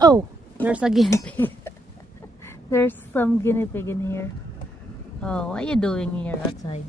Oh, there's a guinea pig. There's some guinea pig in here. Oh, what are you doing here outside?